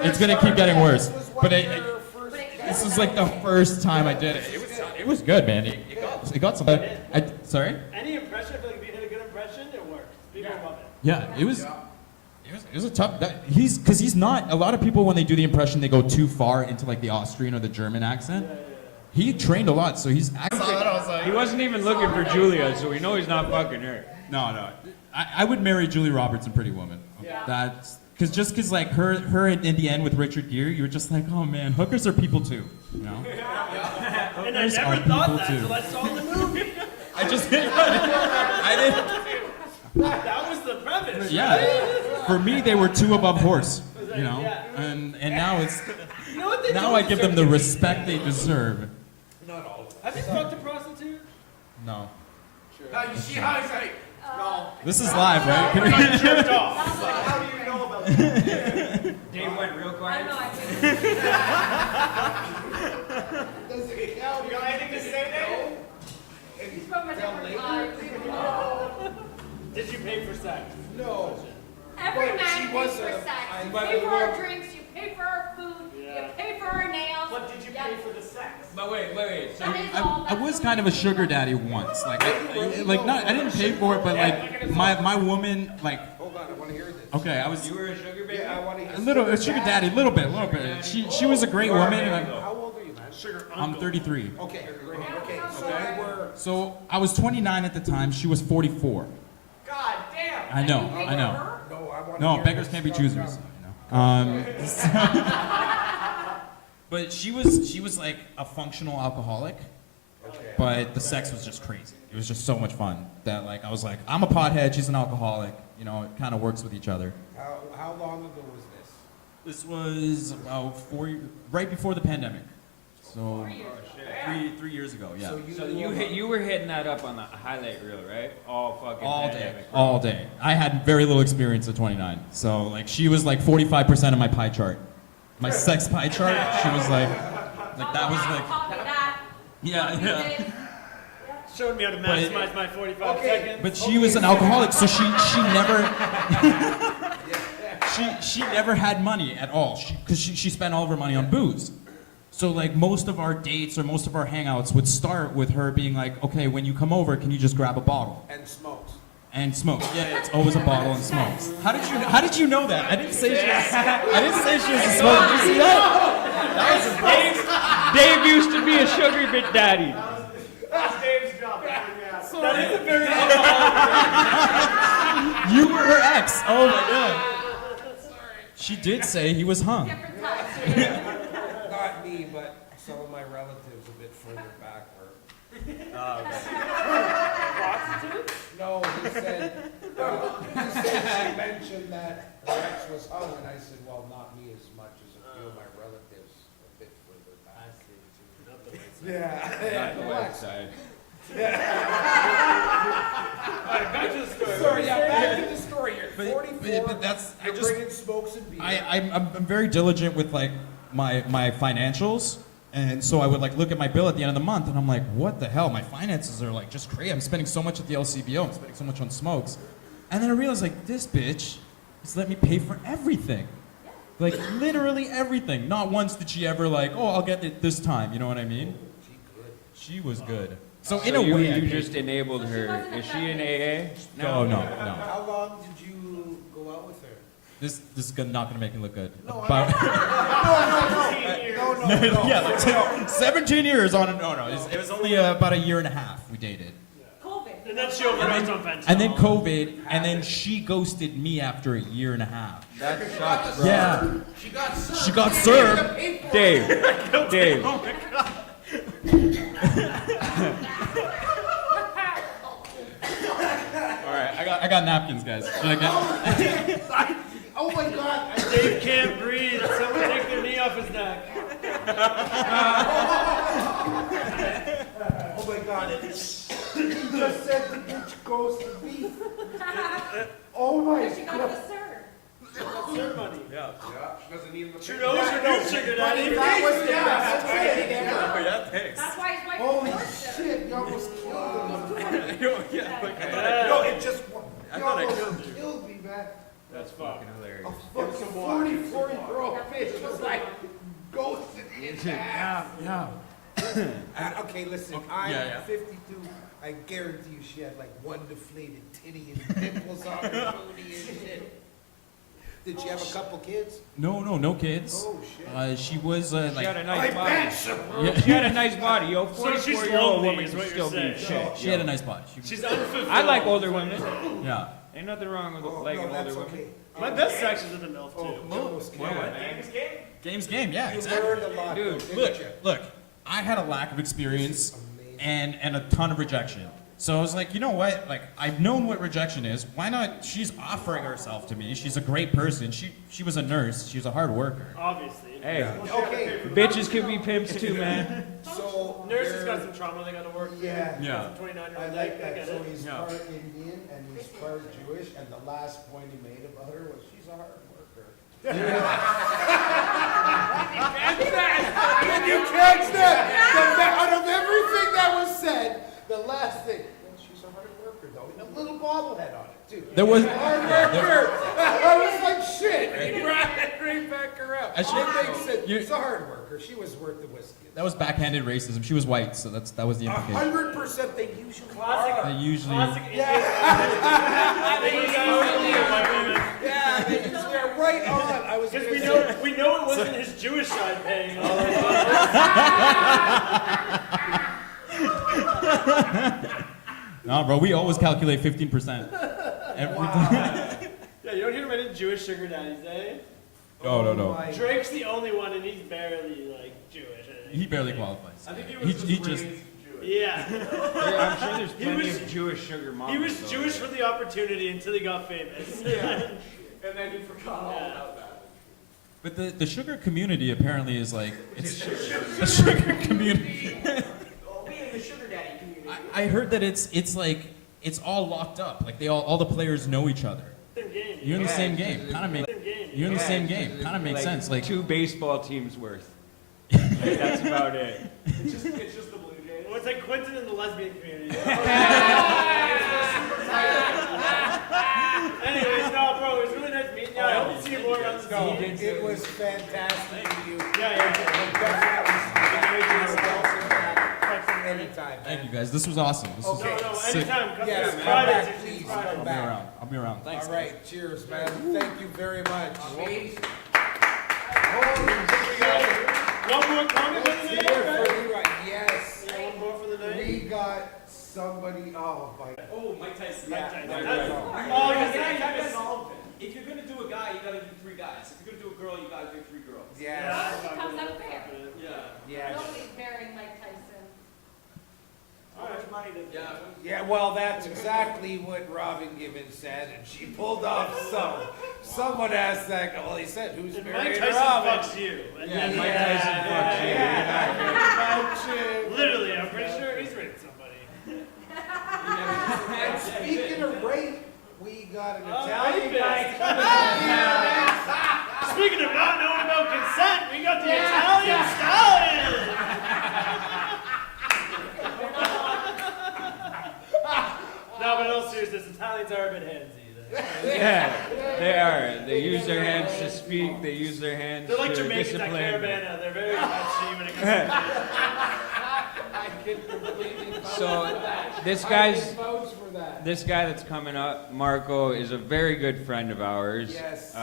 It's gonna keep getting worse. But this was like the first time I did it. It was good, man. It got some. Sorry? Any impression, I feel like if you hit a good impression, it works. People love it. Yeah, it was a tough. He's not. A lot of people when they do the impression, they go too far into like the Austrian or the German accent. He trained a lot, so he's. He wasn't even looking for Julia, so we know he's not fucking her. No. I would marry Julie Roberts in Pretty Woman. Yeah. That's because like her in the end with Richard Gere, you were just like, oh man, hookers are people too, you know. And I Hookers never are thought people that too. until I saw the movie. I didn't. That was the premise. Yeah. For me, they were two above horse, you know. And now it's You know what they now do I with give them the respect they deserve. Not all of them. Have you fucked a prostitute? No. Now you see how he's like, no. This is live, right? Can we- Jerked off. How do you know about that? Dave went real I quiet. know, I think. Does it count? You got anything to say there? He's from a different time. Did you pay for sex? No. Every But man she pays was for a- sex. You but pay it for our was- drinks, you pay for our food, Yeah. you pay for our nails. What did you pay for the sex? But wait. So That is all. I was kind of a sugar daddy once. Like I didn't pay for it, but like my woman, like, Hold on, I want to hear this. okay, I was you were a sugar baby? Yeah, I want to hear a sugar daddy, little bit. She was a great woman, and How old are you, man? Sugar. I'm 33. Okay, great. Okay, so you were. So I was 29 at the time. She was 44. God damn. I know. No, I want to No, hear beggars this can't be from choosers. John. You know? But she was like a functional alcoholic, Okay. but the sex was just crazy. It was just so much fun that like I was like, I'm a pothead, she's an alcoholic. You know, it kind of works with each other. How long ago was this? This was about right before the pandemic. So three years ago, yeah. So you were hitting that up on the highlight reel, right? All fucking All day, pandemic. all day. I had very little experience at 29, so like she was like 45% of my pie chart, my sex pie chart. She was like that was like, Copy that. yeah. Showed me how to maximize my 45 Okay. seconds. But she was an alcoholic, so she never she never had money at all. Because she spent all of her money on booze. So like most of our dates or most of our hangouts would start with her being like, okay, when you come over, can you just grab a bottle And smokes. and smoke? Yeah, it's always a bottle and smokes. How did you know that? I didn't say she was a smoker. Did you see that? Dave used to be a sugar bit daddy. That's Dave's job. That's what he asked. That is a very You were her ex. Oh my god. She did say he was hung. Different times. Not me, but some of my relatives a bit further back were. No, he said she mentioned that her ex was hung, and I said, well, not me as much as a few of my relatives a bit further back. Yeah. Not the west side. back to the story. Sorry, yeah, back to the story. You're 44. But that's You're bringing smokes and beer. I'm very diligent with like my financials, and so I would like look at my bill at the end of the month, and I'm like, what the hell? My finances are like just crazy. I'm spending so much at the LCBO. I'm spending so much on smokes, and then I realized like this bitch has let me pay for everything, like literally everything. Not once did she ever like, oh, I'll get it this time. You know what I mean? She was good. So in a you, way, I you paid. just enabled her. Is she in AA? No, no. How long did you go out with her? This is not gonna make me look good. No, About- No. yeah, like 17 years on it. No, it was only about a year and a half we dated. COVID. And then she overdosed on fentanyl. And then COVID, and then she ghosted me after a year and a half. That sucks, bro. Yeah, She got served. she got served. Dave. Oh All right, I got napkins, guys. Should I get? Oh my God. Dave can't breathe. Someone take their knee off his neck. Oh my God. He just said the bitch goes to beef. Oh my She got God. the serve. That's her money. Yeah. She doesn't even. Trudeau's your new sugar daddy. That was the best thing ever. Oh, yeah, thanks. That's why his wife Holy divorced him. shit, you almost killed him. Yeah, like, I thought Yeah. No, it just, I you thought I almost killed you. killed me, man. That's fucked. A fucking 44-year-old bitch was like ghosted me in half. Yeah. Okay, listen, I'm Yeah, yeah. 52. I guarantee you she had like one deflated titty and nipples on her booty and shit. Did she have a couple kids? No kids. Oh shit. She was She like. had a I nice body. bet she Yeah. She had a nice body, yo. So she's 44-year-old lonely, woman is can what still you're be saying. shit. She had a nice body. She's unfulfilled. I like older women. Yeah. Ain't nothing wrong with Oh, liking no, older that's women. okay. My best sex is with a MILF Oh, too. you almost killed me. Games game? Game's game. Yeah. You Exactly. learned a lot, Dude, though, Look, didn't you? look. I had a lack of experience This is amazing. and a ton of rejection. So I was like, you know what? Like, I've known what rejection is. Why not? She's offering herself to me. She's a great person. She was a nurse. She was a hard worker. Obviously. Hey, Okay, bitches can be pimps too, man. so. Nurses you're- got some trauma they got to work through. Yeah. Yeah. 29-year-old I leg, like I that. get So it. he's Yeah. part Indian and he's part Jewish, and the last point he made about her was she's a hard worker. Did you catch that? Out of everything that was said, the last thing, well, she's a hard worker though, and a little bobblehead on it too. There was. Hard worker. I was like, shit. He brought it right back around. I should- It makes sense. You- She's a hard worker. She was worth the whiskey. That was backhanded racism. She was white, so that was the implication. 100% they usually Classic. are. They usually. Classic Indian. Yeah, they usually are right on. I was Because gonna we know it wasn't his Jewish side paying all the No, bro. We always calculate 15%. Every time. Yeah, you don't hear many Jewish sugar daddies, eh? No. my- Drake's the only one, and he's barely like Jewish. I think. He barely qualifies. I think he was He just just. raised Jewish. Yeah. Yeah, I'm sure there's He plenty was- of Jewish sugar moms. He was though. Jewish for the opportunity until he got famous. And then he forgot all about that. But the sugar community apparently is like it's a sugar community. Oh, we in the sugar daddy community. I heard that it's like it's all locked up. Like they all the players know each other. Same game. You're in the Yeah, same it's- game. Kind of make Same game. you're in the Yeah, same it's game. just Kind of makes like sense. Like 2 baseball teams worth. Like, that's about it. It's just the Blue Jays. Well, it's like Quentin in the lesbian community. Anyways, no, bro, it was really nice meeting you. I hope to see you more around the No, scene. it was fantastic to you. Yeah. Anytime. thank you guys. This was awesome. This was Okay. No, sick. anytime. Come Yes, through. come Fridays, back, usually please. Fridays. Come I'll be back. around. I'll be around. Thanks. All right, cheers, man. Thank you very much. One more comment for the Here night, for Leroy. Yes, Yeah, one more for the night. we got somebody. Oh my. Oh, Mike Tyson. Yeah, Tyson. there That's- you go. Oh, Because you now you got gotta solve it. If you're gonna do a guy, you gotta do 3 guys. If you're gonna do a girl, you gotta do 3 girls. Yes. It comes up fair. Yeah. Yes. Nobody's burying Mike Tyson. How much money did? Yeah. Yeah, well, that's exactly what Robin Gibbons said, and she pulled off some. Someone asked that. Well, he said, "Who's And Mike marrying Tyson Robin?" fucks you. And Yeah, then- Mike Tyson fucks you. Yeah. Literally, I'm pretty sure he's raped somebody. And speaking of rape, we got an Oh, Italian rapist. guy coming in. Speaking of not knowing about consent, we got the Italian stallion. No, but in all seriousness, Italians are a bit handsy. Yeah, they are. They use their hands to speak. They use their hands They're like to Jamaicans at discipline. Caravana. They're very touchy when it comes to So this I guy's can vouch for that. this guy that's coming up, Marco, is a very good friend of ours. Yes.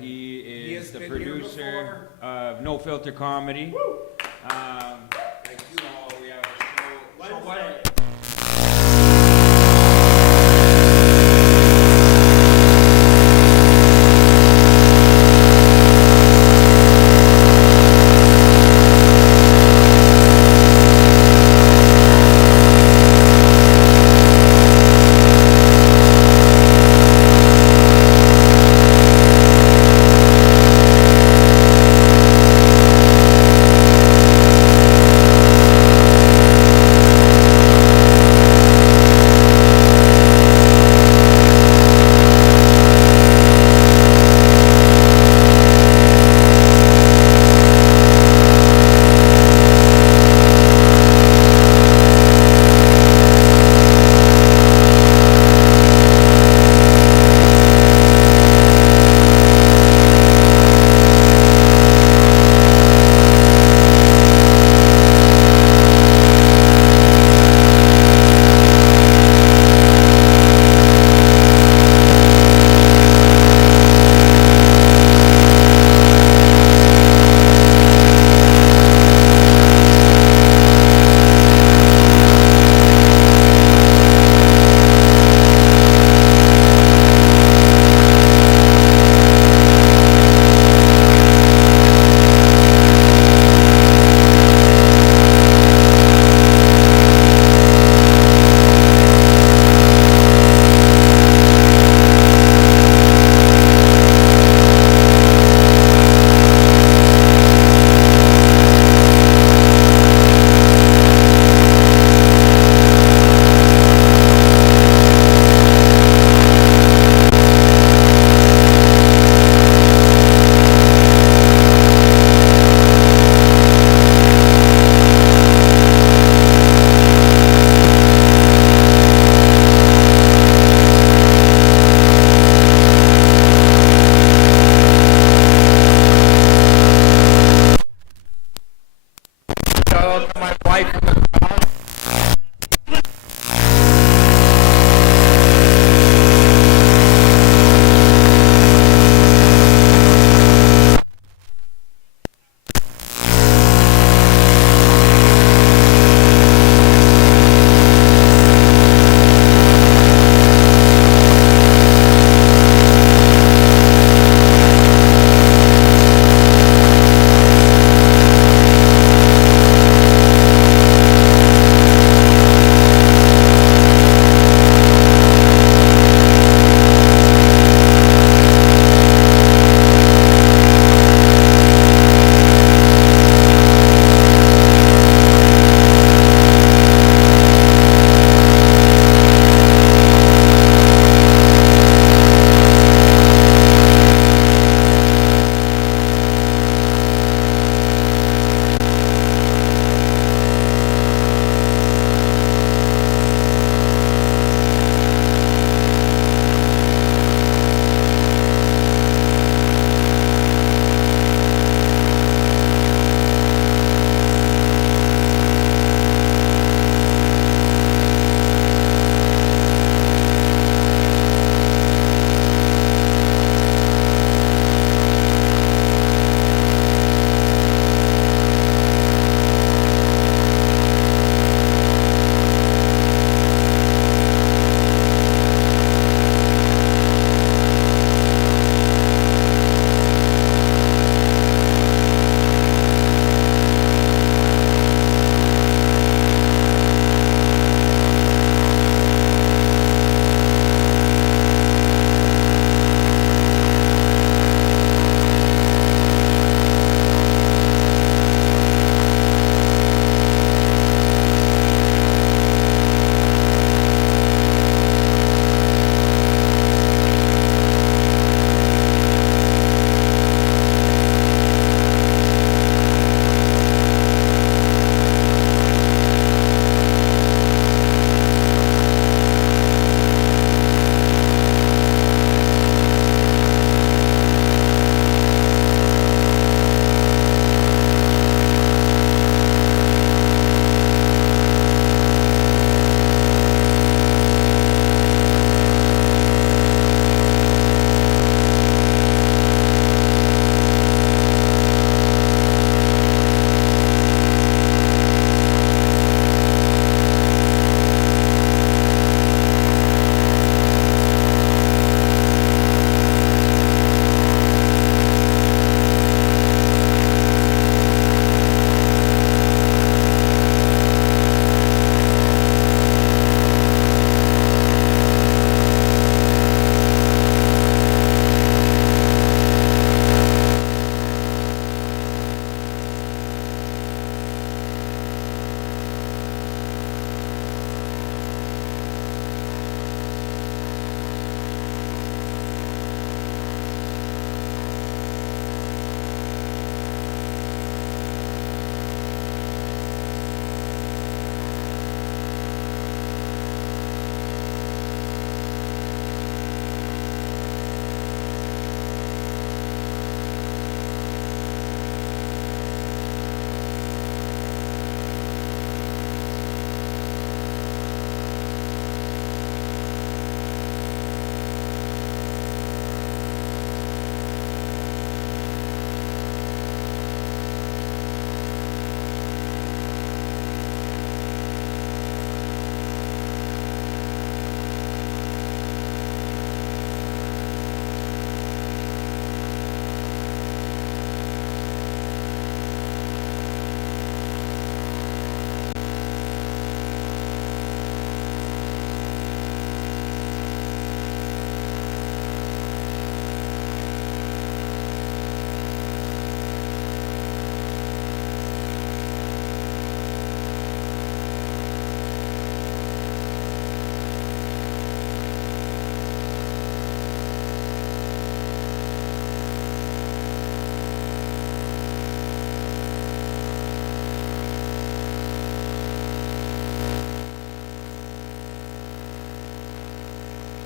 He He has is the been here producer of No Filter Comedy. Thank you. So we have a show. Wednesday.